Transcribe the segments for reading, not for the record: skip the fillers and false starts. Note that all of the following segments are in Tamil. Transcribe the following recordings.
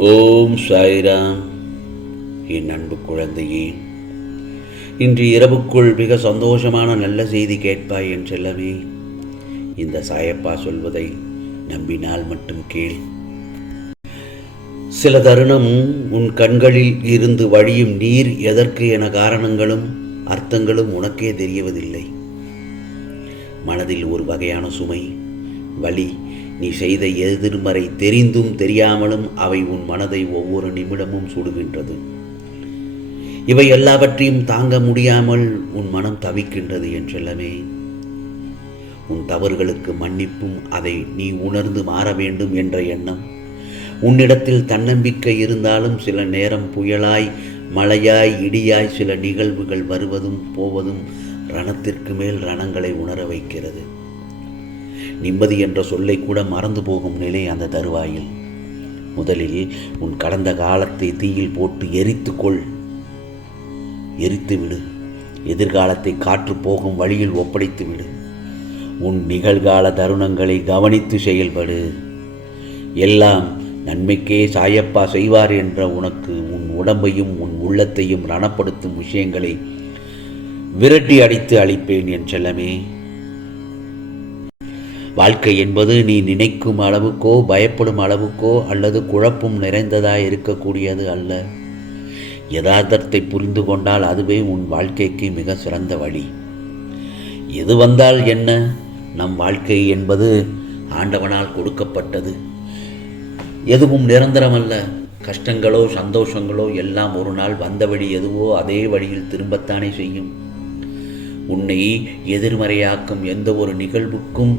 ஓம் சாய்ராம். என் அன்பு குழந்தையே, இன்று இரவுக்குள் மிக சந்தோஷமான நல்ல செய்தி கேட்பாய் என் செல்லமே. இந்த சாயப்பா சொல்வதை நம்பினால் மட்டும் கேள். சில தருணம் உன் கண்களில் இருந்து வழியும் நீர் எதற்கு என காரணங்களும் அர்த்தங்களும் உனக்கே தெரியவதில்லை. மனதில் ஒரு வகையான சுமை, வலி, நீ செய்த எதிர்மறை தெரிந்தும் தெரியாமலும் அவை உன் மனதை ஒவ்வொரு நிமிடமும் சுடுகின்றது. இவை எல்லாவற்றையும் தாங்க முடியாமல் உன் மனம் தவிக்கின்றது என் செல்லமே. உன் தவறுகளுக்கு மன்னிப்பும் அதை நீ உணர்ந்து மாற வேண்டும் என்ற எண்ணம் உன்னிடத்தில் தன்னம்பிக்கை இருந்தாலும் சில நேரம் புயலாய், மழையாய், இடியாய் சில நிகழ்வுகள் வருவதும் போவதும் ரணத்திற்கு மேல் ரணங்களை உணர வைக்கிறது. நிம்மதி என்ற சொல்லை கூட மறந்து போகும் நிலை அந்த தருவாயில். முதலில் உன் கடந்த காலத்தை தீயில் போட்டு எரித்து விடு. எதிர்காலத்தை காற்று போகும் வழியில் ஒப்படைத்து விடு. உன் நிகழ்கால தருணங்களை கவனித்து செயல்படு. எல்லாம் நன்மைக்கே சாயப்பா செய்வார் என்ற உனக்கு உன் உடம்பையும் உன் உள்ளத்தையும் ரணப்படுத்தும் விஷயங்களை விரட்டி அடித்து அளிப்பேன் என் செல்லமே. வாழ்க்கை என்பது நீ நினைக்கும் அளவுக்கோ பயப்படும் அளவுக்கோ அல்லது குழப்பம் நிறைந்ததாய் இருக்கக்கூடியது அல்ல. யதார்த்தத்தை புரிந்து கொண்டால் அதுவே உன் வாழ்க்கைக்கு மிக சிறந்த வழி. எது வந்தால் என்ன, நம் வாழ்க்கை என்பது ஆண்டவனால் கொடுக்கப்பட்டது. எதுவும் நிரந்தரமல்ல. கஷ்டங்களோ சந்தோஷங்களோ எல்லாம் ஒரு நாள் வந்த வழி எதுவோ அதே வழியில் திரும்பத்தானே செய்யும். உன்னை எதிர்மறையாக்கும் எந்த ஒரு நிகழ்வுக்கும்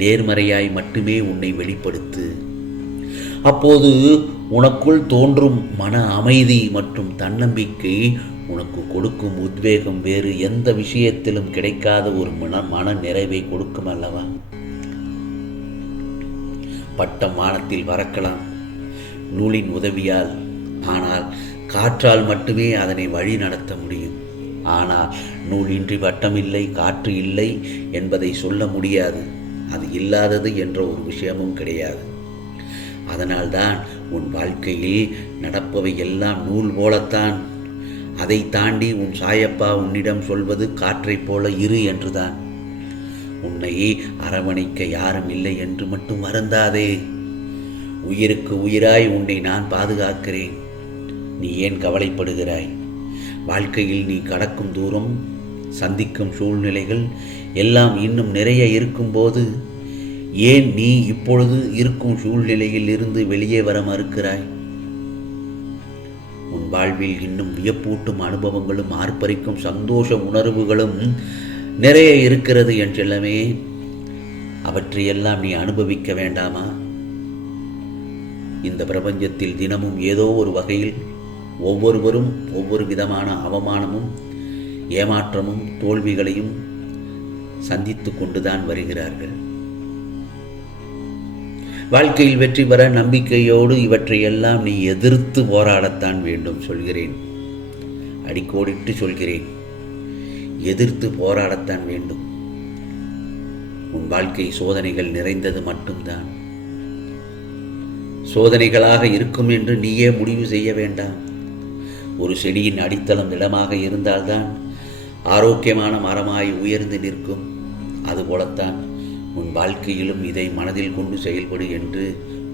நேர்மறையாய் மட்டுமே உன்னை வெளிப்படுத்து. அப்போது உனக்குள் தோன்றும் மன அமைதி மற்றும் தன்னம்பிக்கை உனக்கு கொடுக்கும் உத்வேகம் வேறு எந்த விஷயத்திலும் கிடைக்காத ஒரு மன நிறைவை கொடுக்கும் அல்லவா. பட்டம் வானத்தில் பறக்கலாம் நூலின் உதவியால், ஆனால் காற்றால் மட்டுமே அதனை வழி நடத்த முடியும். ஆனால் நூலின்றி பட்டம் இல்லை, காற்று இல்லை என்பதை சொல்ல முடியாது. அது இல்லாதது என்ற ஒரு விஷயமும் கிடையாது. அதனால்தான் உன் வாழ்க்கையில் நடப்பவை எல்லாம் நூல் போலத்தான். அதை தாண்டி உன் சாயப்பா உன்னிடம் சொல்வது காற்றைப் போல இரு என்றுதான். உன்னை அரவணைக்க யாரும் இல்லை என்று மட்டும் வருந்தாதே. உயிருக்கு உயிராய் உன்னை நான் பாதுகாக்கிறேன். நீ ஏன் கவலைப்படுகிறாய்? வாழ்க்கையில் நீ கடக்கும் தூரம், சந்திக்கும் சூழ்நிலைகள் எல்லாம் இன்னும் நிறைய இருக்கும்போது ஏன் நீ இப்பொழுது இருக்கும் சூழ்நிலையில் இருந்து வெளியே வர மறுக்கிறாய்? உன் வாழ்வில் இன்னும் வியப்பூட்டும் அனுபவங்களும் ஆர்ப்பரிக்கும் சந்தோஷ உணர்வுகளும் நிறைய இருக்கிறது என் செல்லமே. அவற்றையெல்லாம் நீ அனுபவிக்க வேண்டாமா? இந்த பிரபஞ்சத்தில் தினமும் ஏதோ ஒரு வகையில் ஒவ்வொருவரும் ஒவ்வொரு விதமான அவமானமும் ஏமாற்றமும் தோல்விகளையும் சந்தித்து கொண்டுதான் வருகிறார்கள். வாழ்க்கையில் வெற்றி பெற நம்பிக்கையோடு இவற்றையெல்லாம் நீ எதிர்த்து போராடத்தான் வேண்டும் சொல்கிறேன். அடிக்கோடிட்டு சொல்கிறேன், எதிர்த்து போராடத்தான் வேண்டும். உன் வாழ்க்கை சோதனைகள் நிறைந்தது மட்டும்தான். சோதனைகளாக இருக்கும் என்று நீயே முடிவு செய்ய வேண்டாம். ஒரு செடியின் அடித்தளம் திடமாக இருந்தால்தான் ஆரோக்கியமான மரமாய் உயர்ந்து நிற்கும். அதுபோலத்தான் உன் வாழ்க்கையிலும் இதை மனதில் கொண்டு செயல்படு என்று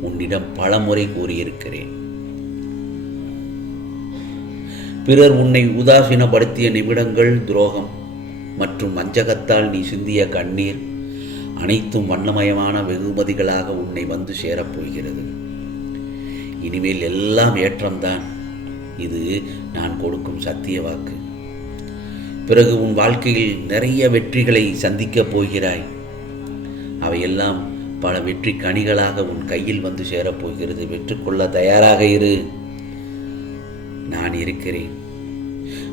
உன்னிடம் பலமுறை கூறியிருக்கிறேன். பிறர் உன்னை உதாசீனப்படுத்திய நிமிடங்கள், துரோகம் மற்றும் வஞ்சகத்தால் நீ சிந்திய கண்ணீர் அனைத்தும் வண்ணமயமான வெகுமதிகளாக உன்னை வந்து சேரப்போகிறது. இனிமேல் எல்லாம் ஏற்றம்தான். இது நான் கொடுக்கும் சத்திய வாக்கு. பிறகு உன் வாழ்க்கையில் நிறைய வெற்றிகளை சந்திக்கப் போகிறாய். அவையெல்லாம் பல வெற்றி கனிகளாக உன் கையில் வந்து சேரப்போகிறது. வெற்றுக்கொள்ள தயாராக இரு. நான் இருக்கிறேன்.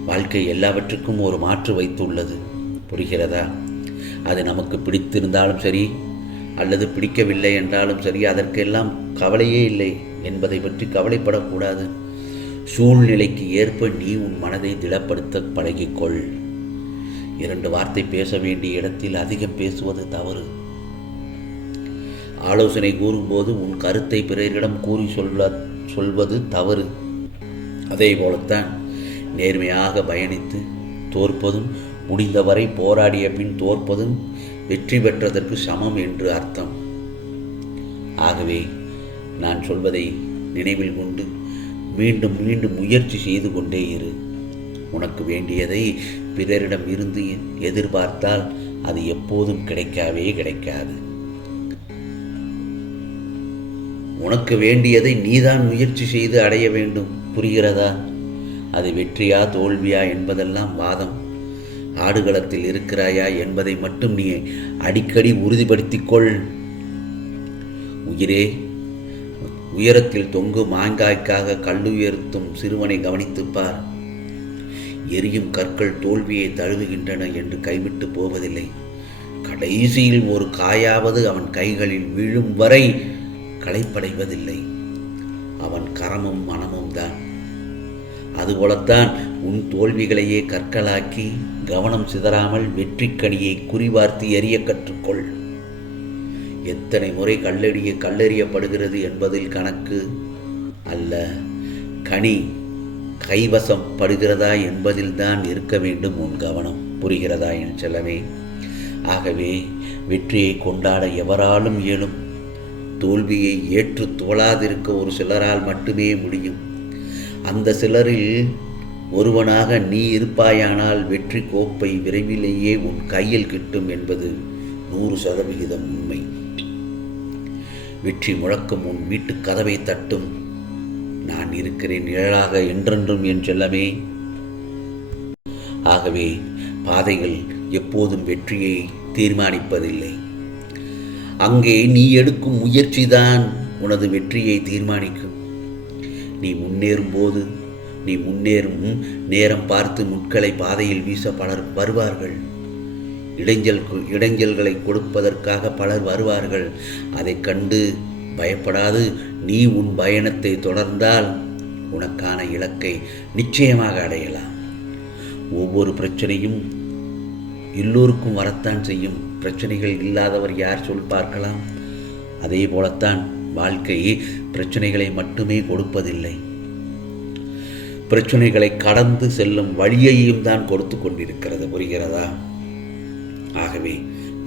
வாழ்க்கை எல்லாவற்றுக்கும் ஒரு மாற்று வைத்துள்ளது. புரிகிறதா? அது நமக்கு பிடித்திருந்தாலும் சரி அல்லது பிடிக்கவில்லை என்றாலும் சரி, அதற்கெல்லாம் கவலையே இல்லை என்பதை பற்றி கவலைப்படக்கூடாது. சூழ்நிலைக்கு ஏற்ப நீ உன் மனதை திடப்படுத்த பழகிக்கொள். 2 வார்த்தை பேச வேண்டிய இடத்தில் அதிகம் பேசுவது தவறு. ஆலோசனை கூறும்போது உன் கருத்தை பிறரிடம் கூறி சொல்வது தவறு. அதே போலத்தான் நேர்மையாக பயணித்து தோற்பதும், முடிந்தவரை போராடிய பின் தோற்பதும் வெற்றி பெற்றதற்கு சமம் என்று அர்த்தம். ஆகவே நான் சொல்வதை நினைவில் கொண்டு மீண்டும் மீண்டும் முயற்சி செய்து கொண்டே இரு. உனக்கு வேண்டியதை பிறரிடம் இருந்து எதிர்பார்த்தால் அது எப்போதும் கிடைக்காது. உனக்கு வேண்டியதை நீதான் முயற்சி செய்து அடைய வேண்டும். புரிகிறதா? அது வெற்றியா தோல்வியா என்பதெல்லாம் வாதம். ஆடுகளத்தில் இருக்கிறாயா என்பதை மட்டும் நீ அடிக்கடி உறுதிப்படுத்திக்கொள். உயிரே, உயரத்தில் தொங்கும் மாங்காய்க்காக கல்லுயர்த்தும் சிறுவனை கவனித்துப்பார். எரியும் கற்கள் தோல்வியை தழுவுகின்றன என்று கைவிட்டு போவதில்லை. கடைசியில் ஒரு காயாவது அவன் கைகளில் விழும் வரை களைப்படைவதில்லை. அவன் கரமும் மனமும் தான். அதுபோலத்தான் உன் தோல்விகளையே கற்களாக்கி கவனம் சிதறாமல் வெற்றிக்கனியை குறிவார்த்து எறிய கற்றுக்கொள். எத்தனை முறை கல்லெறியப்படுகிறது என்பதில் கணக்கு அல்ல, கனி கைவசம் படுகிறதா என்பதில் தான் இருக்க வேண்டும் உன் கவனம். புரிகிறதா என் செல்லமே? ஆகவே வெற்றியை கொண்டாட எவராலும் இயலும். தோல்வியை ஏற்று தோளாதிருக்க ஒரு சிலரால் மட்டுமே முடியும். அந்த சிலரில் ஒருவனாக நீ இருப்பாயானால் வெற்றி கோப்பை விரைவிலேயே உன் கையில் கிட்டும் என்பது 100% உண்மை. வெற்றி முழக்கம் உன் வீட்டு கதவை தட்டும். நான் இருக்கிறேன் நிழலாக என்றென்றும் என் செல்லமே. ஆகவே பாதைகள் எப்போதும் வெற்றியை தீர்மானிப்பதில்லை. அங்கே நீ எடுக்கும் முயற்சிதான் உனது வெற்றியை தீர்மானிக்கும். நீ முன்னேறும் நேரம் பார்த்து முட்களை பாதையில் வீச பலர் வருவார்கள். இடைஞ்சல்களை கொடுப்பதற்காக பலர் வருவார்கள். அதை கண்டு பயப்படாது நீ உன் பயணத்தை தொடர்ந்தால் உனக்கான இலக்கை நிச்சயமாக அடையலாம். ஒவ்வொரு பிரச்சனையும் எல்லோருக்கும் வரத்தான் செய்யும். பிரச்சனைகள் இல்லாதவர் யார் சொல் பார்க்கலாம்? அதே போலத்தான் வாழ்க்கை பிரச்சனைகளை மட்டுமே கொடுப்பதில்லை, பிரச்சனைகளை கடந்து செல்லும் வழியையும் தான் கொடுத்து கொண்டிருக்கிறது. புரிகிறதா? ஆகவே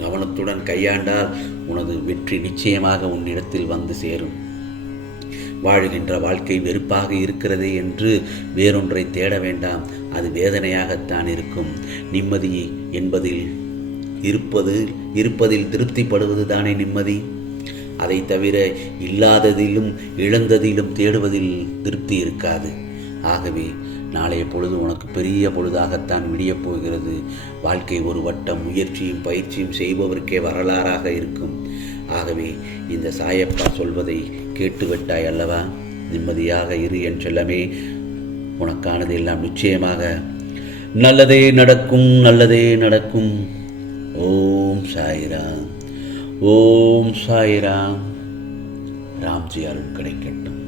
கவனத்துடன் கையாண்டால் உனது வெற்றி நிச்சயமாக உன்னிடத்தில் வந்து சேரும். வாழுகின்ற வாழ்க்கை வெறுப்பாக இருக்கிறதே என்று வேறொன்றை தேட வேண்டாம். அது வேதனையாகத்தான் இருக்கும். நிம்மதி என்பதில் இருப்பதில் திருப்திப்படுவது தானே நிம்மதி. அதை தவிர இல்லாததிலும் இழந்ததிலும் தேடுவதில் திருப்தி இருக்காது. ஆகவே நாளைய பொழுது உனக்கு பெரிய பொழுதாகத்தான் விடியப் போகிறது. வாழ்க்கை ஒரு வட்டம் முயற்சியும் பயிற்சியும் செய்பவருக்கே வரலாறாக இருக்கும். ஆகவே இந்த சாயப்பா சொல்வதை கேட்டுவிட்டாய் அல்லவா? நிம்மதியாக இரு என் செல்லமே. உனக்கானது எல்லாம் நிச்சயமாக நல்லதே நடக்கும், நல்லதே நடக்கும். ஓம் சாய்ராம், ஓம் சாய்ராம். ராம்ஜி அருள் கிடைக்கட்டும்.